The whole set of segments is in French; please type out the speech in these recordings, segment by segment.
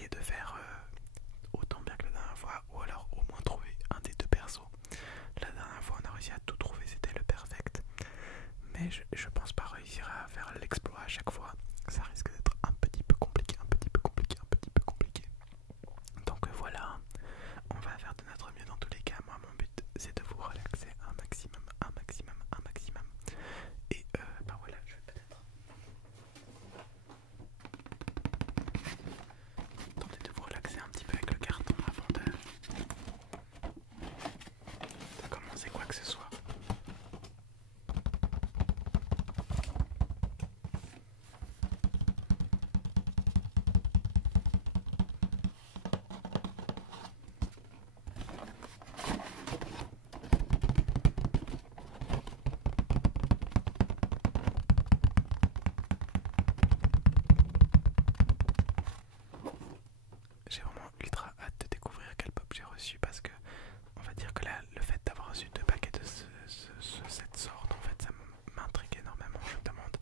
essayer de faire autant bien que la dernière fois, ou alors au moins trouver un des deux persos. La dernière fois on a réussi à tout trouver, c'était le perfect. Mais je pense pas réussir à faire l'exploit à chaque fois. Ça risque d'être un petit peu compliqué, un petit peu compliqué, un petit peu compliqué. Donc voilà, on va faire de notre mieux dans tous les cas. Moi mon but c'est de vous relaxer un maximum, un maximum, un maximum. Et bah voilà, je vais peut-être tenter de vous relaxer un petit peu avec le carton avant de commencer quoi que ce soit. J'ai vraiment ultra hâte de découvrir quel pop j'ai reçu parce que on va dire que là, le fait d'avoir reçu 2 paquets de cette sorte, en fait, ça m'intrigue énormément. Je me demande,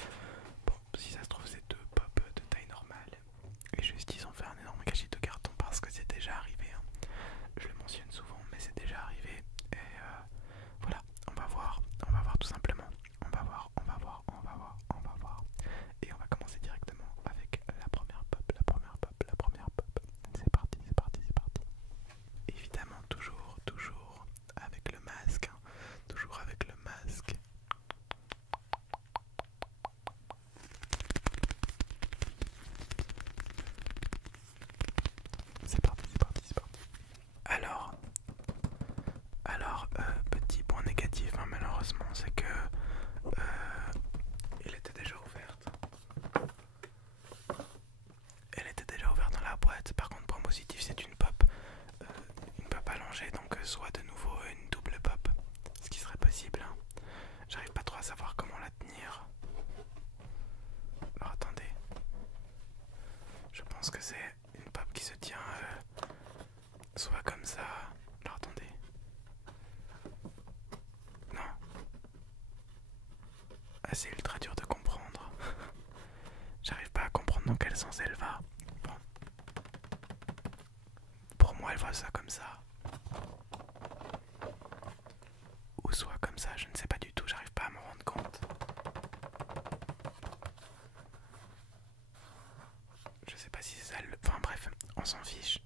bon, si ça se trouve, c'est 2 pop de taille normale et juste ils ont fait un énorme gâchis de carton parce que c'est déjà arrivé. Hein. Je le mentionne souvent, mais c'est déjà arrivé et voilà, on va voir tout simplement. On va voir, on va voir, on va voir, on va voir. Et on va commencer directement avec la première pop, la première pop, la première pop. C'est parti, c'est parti, c'est parti. Évidemment, toujours avec le masque. Hein. Toujours avec le masque. C'est parti, c'est parti, c'est parti. Alors, petit point négatif, hein, malheureusement, c'est que il était déjà ouverte. Elle était déjà ouverte dans la boîte. Par contre, point positif, c'est une pop allongée, donc soit de nouveau une double pop, ce qui serait possible. Hein. J'arrive pas trop à savoir comment la tenir. Alors attendez, je pense que c'est une pop qui se tient soit comme ça. Alors attendez, non. Ah, c'est ultra dur de comprendre. J'arrive pas à comprendre dans quel sens elle va. Bon. Pour moi, elle voit ça comme ça. Ou soit comme ça, je ne sais pas du tout, j'arrive pas à m'en rendre compte. Je sais pas si c'est ça le... Enfin bref, on s'en fiche.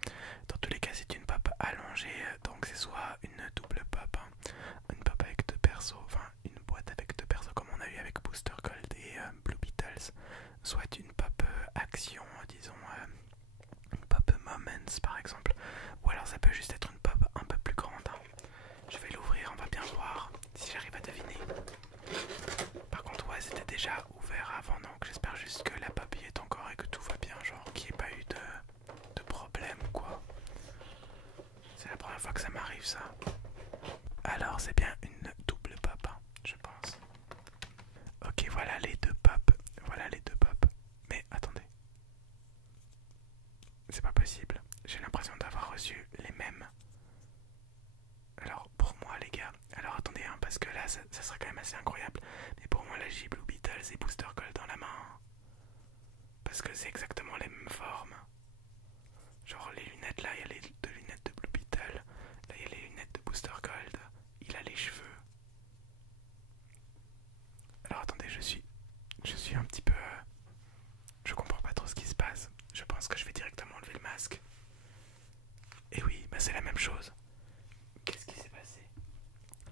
Dans tous les cas, c'est une pop allongée, donc c'est soit une double pop, hein, une pop avec 2 persos, enfin une boîte avec 2 persos comme on a eu avec Booster Gold et Blue Beetles, soit une pop action, disons une pop Moments par exemple, ou alors ça peut juste être une pop un peu plus grande. Hein. Je vais l'ouvrir, on va bien voir si j'arrive à deviner. Par contre, ouais, c'était déjà ouvert avant, donc j'espère juste que la pop y est encore et que tout va bien, genre qu'il n'y ait pas eu de problème ou quoi. C'est la première fois que ça m'arrive ça. Alors, c'est bien une double pop, hein, je pense. Ok, voilà les 2 pop. Voilà les 2 pop. Mais attendez. C'est pas possible. J'ai l'impression d'avoir reçu les mêmes. Alors pour moi les gars, alors attendez hein, parce que là ça serait quand même assez incroyable. Mais pour moi là j'ai Blue Beetles et Booster Gold dans la main. Hein. Parce que c'est exactement les mêmes formes. Genre les lunettes là, il y a les 2 lunettes de Blue Beetle. Là il y a les lunettes de Booster Gold. Il a les cheveux. Alors attendez, je suis un petit peu... je comprends pas trop ce qui se passe. Je pense que je vais directement enlever le masque. Et oui, bah c'est la même chose. Qu'est-ce qui s'est passé?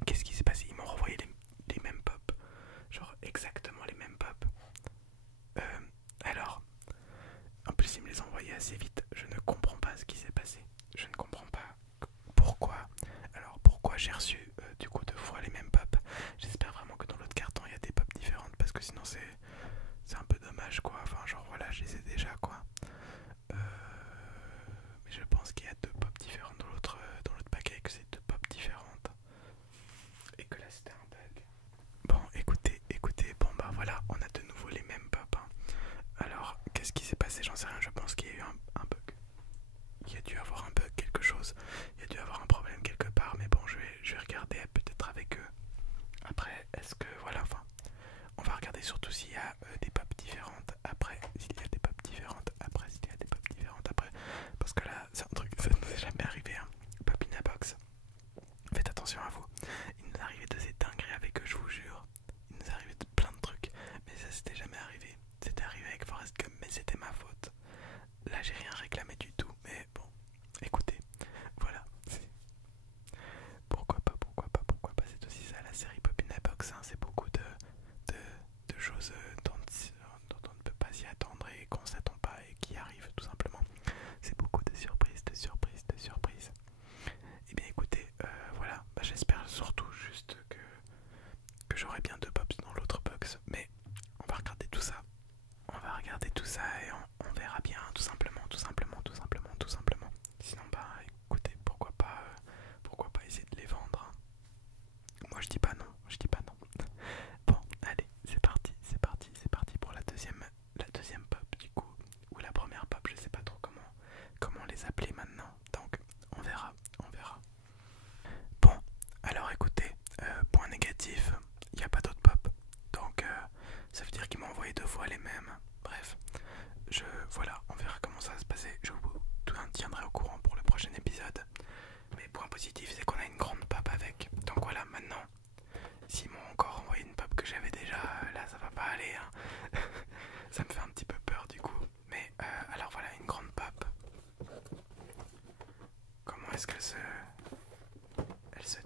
Qu'est-ce qui s'est passé? Ils m'ont renvoyé les mêmes pop. Genre exactement les mêmes pop. Alors, en plus ils me les ont envoyés assez vite. Je ne comprends pas ce qui s'est passé. Je ne comprends pas pourquoi. Alors pourquoi j'ai reçu du coup 2 fois les mêmes pop. J'espère vraiment que dans l'autre carton il y a des pop différentes parce que sinon c'est un peu dommage quoi. Enfin genre voilà, je les ai déjà quoi. Mais je pense qu'il y a 2 pop différentes dans l'autre paquet et que c'est 2 pop différentes. Et que là c'était un bug. Bon écoutez, bon bah voilà, on a de nouveau les mêmes pop. Hein. Alors qu'est-ce qui s'est passé? J'en sais rien, je pense qu'il y a eu un bug. Il y a dû avoir un bug, quelque chose. Il y a dû avoir un problème quelque part, mais bon je vais regarder peut-être avec eux. Après, est-ce que voilà, enfin, on va regarder surtout s'il y j'espère surtout juste que j'aurai bien 2 pops dans l'autre box. Mais on va regarder tout ça. On va regarder tout ça et on verra bien, tout simplement, tout simplement, tout simplement, tout simplement. Sinon, bah écoutez, pourquoi pas essayer de les vendre, hein. Moi je dis pas non, je dis pas non. Bon, allez, c'est parti, c'est parti, c'est parti pour la deuxième pop du coup, ou la première pop, je sais pas trop comment les appeler maintenant. Donc on verra, on verra. Bon, alors écoutez, point négatif, il n'y a pas d'autres pop. Donc ça veut dire qu'ils m'ont envoyé 2 fois les mêmes. Bref, voilà, on verra comment ça va se passer. Je vous tiendrai au courant pour le prochain épisode. Mais point positif, c'est qu'on a une grande pop avec. Donc voilà, maintenant, s'ils m'ont encore envoyé une pop que j'avais déjà, là ça va pas aller, hein. Ça me fait un petit peu peur du coup. Mais alors voilà, une grande pop. Comment est-ce qu'elle se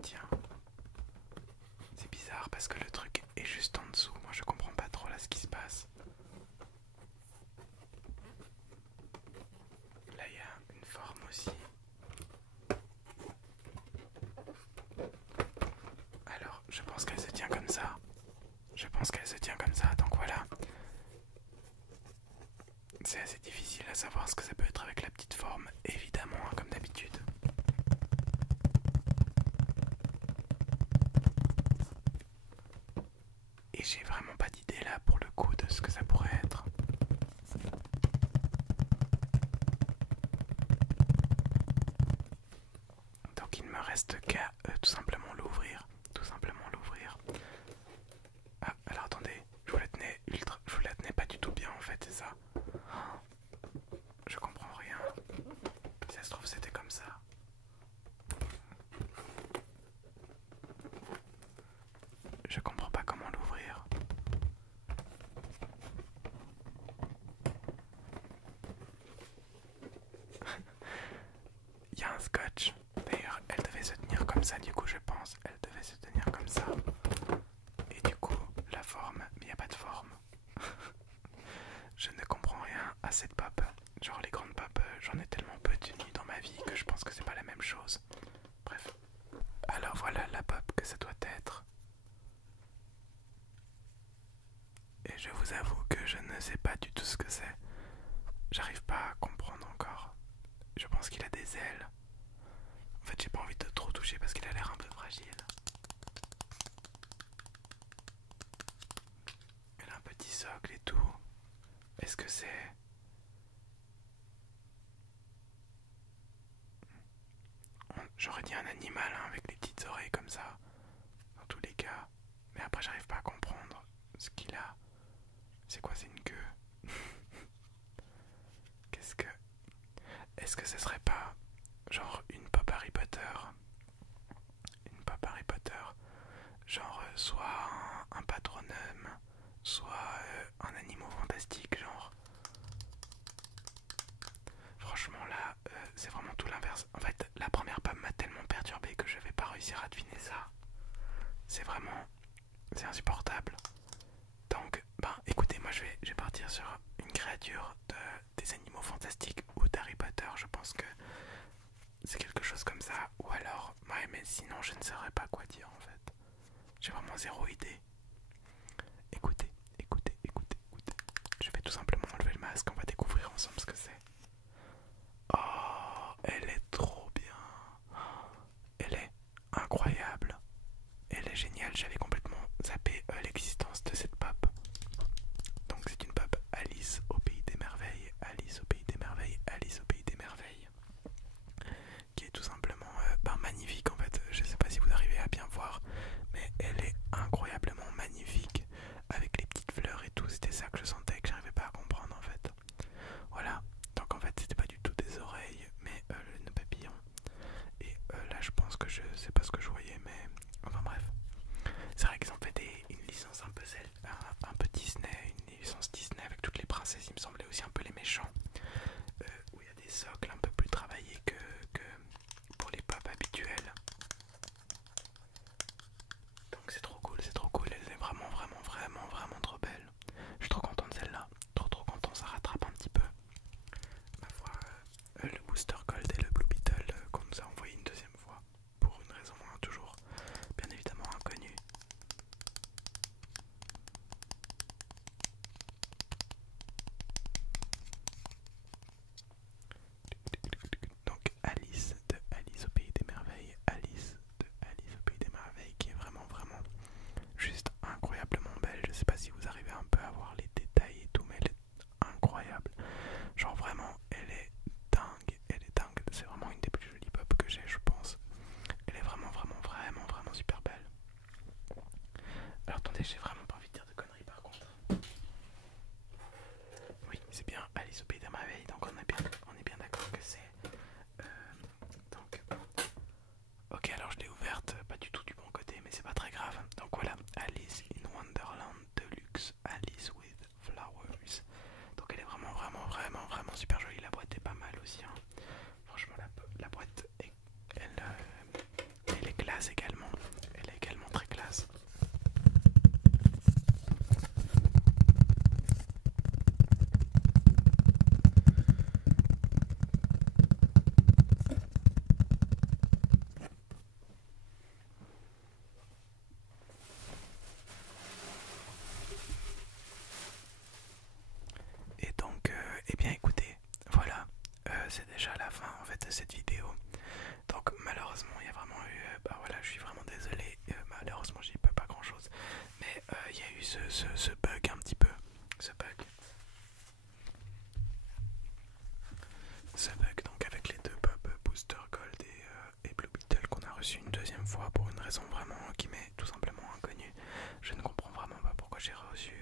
tient? C'est bizarre parce que le truc est juste en dessous. Moi je comprends pas trop là ce qui se passe. Là il y a une forme aussi. Alors je pense qu'elle se tient comme ça. Je pense qu'elle se tient comme ça. Donc voilà. C'est assez difficile à savoir ce que ça peut être avec la petite forme. Évidemment, hein, comme d'habitude. Et j'ai vraiment pas d'idée là pour le coup de ce que ça pourrait être. Donc il ne me reste qu'à tout simplement l'ouvrir. Tout simplement l'ouvrir. Ah, alors attendez, je vous la tenais pas du tout bien en fait, c'est ça. Je comprends rien. Si ça se trouve c'était comme ça. Je comprends pas comment l'ouvrir. Il y a un scotch. D'ailleurs, elle devait se tenir comme ça, du coup, je pense. Elle devait se tenir comme ça. Et du coup, la forme, mais il n'y a pas de forme. Je ne comprends rien à cette pop. Genre, les grandes pop, j'en ai tellement peu tenues dans ma vie que je pense que c'est pas la même chose. Bref. Alors voilà la pop que ça doit être. Et je vous avoue que je ne sais pas du tout ce que c'est. J'arrive pas à comprendre encore. Je pense qu'il a des ailes. En fait, j'ai pas envie de trop toucher parce qu'il a l'air un peu fragile. Elle a un petit socle et tout. Est-ce que c'est... J'aurais dit un animal hein, avec les petites oreilles comme ça. Dans tous les cas. Mais après, j'arrive pas à comprendre ce qu'il a. C'est quoi, c'est une queue? Qu'est-ce que... Est-ce que ce serait pas genre une pop Harry Potter? Une pop Harry Potter. Genre soit un patronum, soit un animal fantastique, genre. Franchement là, c'est vraiment tout l'inverse. En fait, la première pop m'a tellement perturbé que je vais pas réussir à deviner ça. C'est vraiment... c'est insupportable. Donc, ben écoutez, moi je vais partir sur une créature des animaux fantastiques ou d'Harry Potter. Je pense que c'est quelque chose comme ça. Ou alors, ouais, mais sinon je ne saurais pas quoi dire en fait. J'ai vraiment zéro idée. Écoutez, écoutez, écoutez, écoutez. Je vais tout simplement enlever le masque. On va découvrir ensemble ce que c'est. Oh, elle est trop bien. Elle est incroyable. Elle est géniale. J'avais complètement zappé l'existence de cette pop. Donc c'est une pop Alice au pays des merveilles. Alice au pays des merveilles. Alice au pays des merveilles. Qui est tout simplement magnifique en fait. Je sais pas si vous arrivez à bien voir, mais elle est incroyablement magnifique avec les petites fleurs et tout. C'était ça que je sentais, que j'arrivais pas à comprendre en fait. Voilà, donc en fait c'était pas du tout des oreilles mais le papillon. Et là je pense que je sais pas ce que je voyais, mais enfin bref. C'est vrai qu'ils ont fait une licence un peu un peu Disney, une licence Disney avec toutes les princesses. Il me semblait aussi un peu les méchants, où il y a des socles un peu plus travaillés que pour les pop habituelles. Donc c'est trop cool, elle est vraiment vraiment vraiment vraiment trop belle. Je suis trop content de celle-là, trop content, ça rattrape un petit peu. Ma foi, le Booster Gold et le Blue Beetle qu'on nous a envoyé une deuxième fois, pour une raison ce bug un petit peu. Ce bug. Ce bug donc avec les deux pop Booster Gold et Blue Beetle qu'on a reçu une deuxième fois pour une raison vraiment qui m'est tout simplement inconnue. Je ne comprends vraiment pas pourquoi j'ai reçu